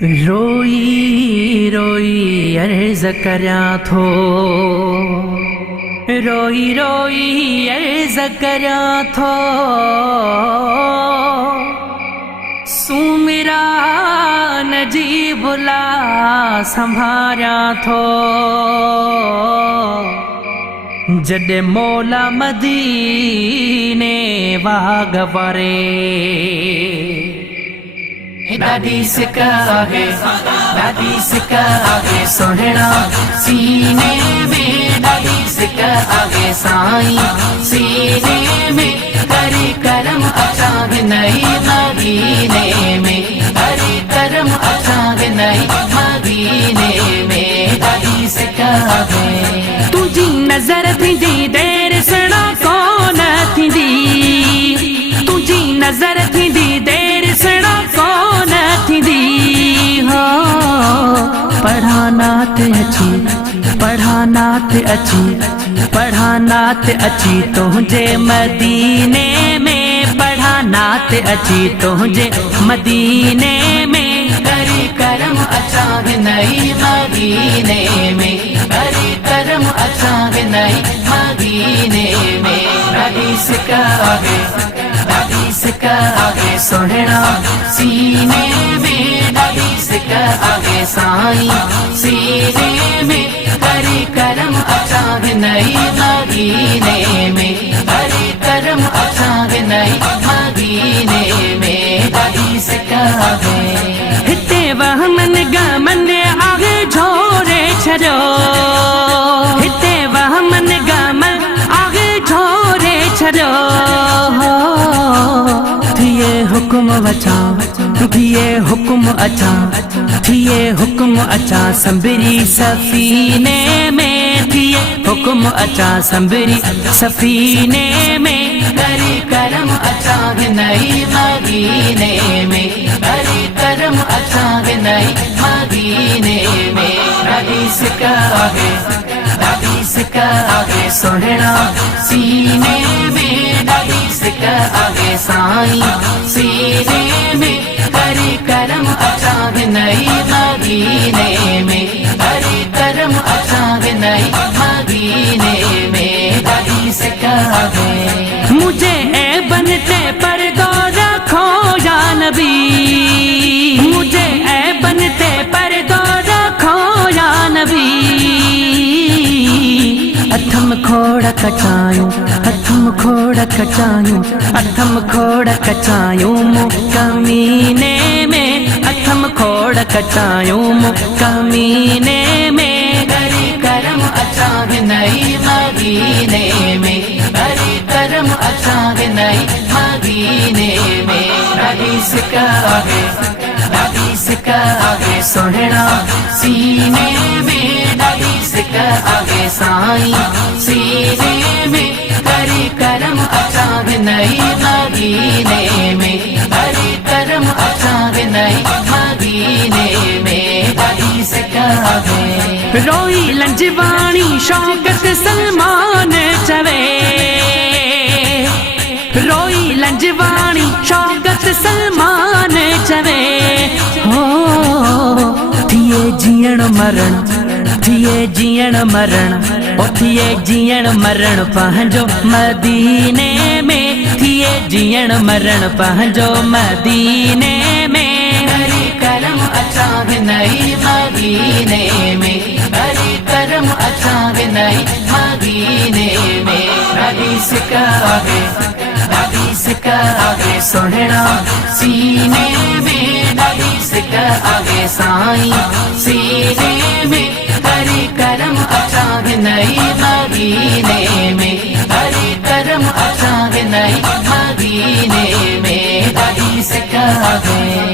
रोई रोई अर्ज कर्या थो, रोई रोई अर्ज कर्या थो, सुमिरा नजी बुला संभारा थो। जॾे मौला मदीने वाग वरे, दादी सिका आगे, दादी सिका आगे सोहना सीने में, दादी सिका आगे साई सीने में, करे करम अचाग नहीं मदीने में, करे करम अचाग नहीं मदीने में, दादी सिका आगे। तुझी नजर थी देर सड़ा कौन थी, तुझी नजर थी देर सड़ा कौन थी हो। पढ़ानात अची, पढ़ानात अची, पढ़ानात अची तुझे मदीने में, पढ़ानात अची तुझे मदीने में, करे करम अचाग नहीं मदीने में, करे करम अचाग नहीं मदीने में, दादी सिका आगे, दादी सिका आगे सोहना सीने में, दादी सिका आगे साई सीने में, करे करम अचाग नहीं मदीने में, करे करम अचाग नहीं मदीने में, दादी सिका आगे। हिते वह मन गमन आगे छोड़े छो, हिते वह मन गमन आगे छोड़े छो। थिए हुक्म वचा, थिए हुक्म अचा, थिए हुक्म अचा संबरी सफीने में, थिए हुक्म अचा संबरी सफीने में, करे करम अचाग नहीं मदीने में, करे करम अचाग नहीं मदीने में, दादी सिका आगे, दादी सिका आगे सोहना सीने में, दादी सिका आगे साई सीने में, करे करम अचाग नहीं मदीने में, करे करम अचाग नहीं मदीने में, दादी सिका आगे। मुझे ए बनते पर गौर रखो या नबी, मुझे ए बनते पर गौर रखो या नबी। अथम खोड़ कचायूं, अथम खोड़ कचायूं, अथम खोड़ कचायूं कमीने में, अथम खोड़ कचायूं कमीने में, करे करम अचाग नहीं मदीने में, करे करम अचाग नहीं मदीने में, दादी सिका आगे, दादी सिका आगे सोहना सीने में, दादी सिका आगे साई सीने में, करे करम अचाग नहीं मदीने में, करे करम अचाग नहीं मदीने में, दादी सिका आगे। रोई लंजवाणी शौकत सलमान चवे, रोई लंजवाणी शौकत सलमान चवे हो। थिए जीअण मरण, थिए जीअण मरण, ओ थिए जीअण मरण पंहिंजो मदीने में, थिए जीअण मरण पंहिंजो मदीने में, करे करम अचाग नहीं मदीने में, करे करम अचाग नहीं मदीने में, दादी सिका आगे, दादी सिका आगे सोहना सीने में, दादी सिका आगे साई सीने में, करे करम अचाग नहीं मदीने में, करे करम अचाग नहीं मदीने में, दादी सिका आगे।